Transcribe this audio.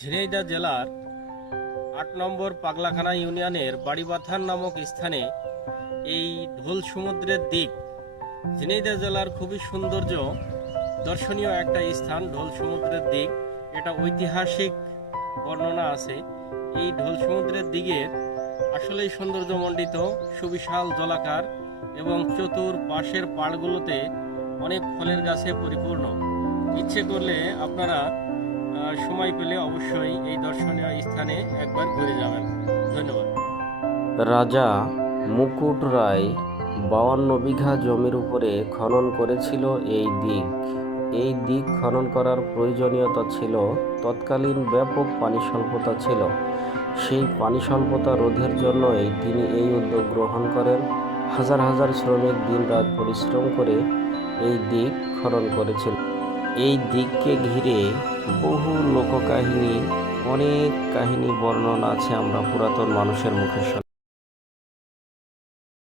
ঝিনাইদহ জেলার আট নম্বর পাগলাখানা ইউনিয়নের বাড়িবাথান নামক স্থানে এই ঢোল সমুদ্রের দিক ঝিনাইদা জেলার খুবই সৌন্দর্য দর্শনীয় একটা স্থান, ঢোল সমুদ্রের দিক। এটা ঐতিহাসিক বর্ণনা আছে। এই ঢোল সমুদ্রের দিকের আসলেই সৌন্দর্যমণ্ডিত, সুবিশাল জলাকার এবং চতুর পাশের পাড়গুলোতে অনেক ফলের গাছে পরিপূর্ণ। ইচ্ছে করলে আপনারা সময় পেলে অবশ্যই এই দর্শনীয় স্থানে একবার ঘুরে যাবেন। ধন্যবাদ। রাজা মুকুট রায় বাউান্ন বিঘা জমির উপরে খনন করেছিল এই দিক। এই দিক খনন করার প্রয়োজনীয়তা ছিল, তৎকালীন ব্যাপক পানি স্বল্পতা ছিল। সেই পানি স্বল্পতা রোধের জন্যই তিনি এই উদ্যোগ গ্রহণ করেন। হাজার হাজার শ্রমিক দিনরাত পরিশ্রম করে এই দিক খনন করেছিল এই দিককে ঘিরে বহু লোককাহিনী অনেক কাহিনী বর্ণনা আছে আমরা পুরাতন মানুষের মুখে শুনি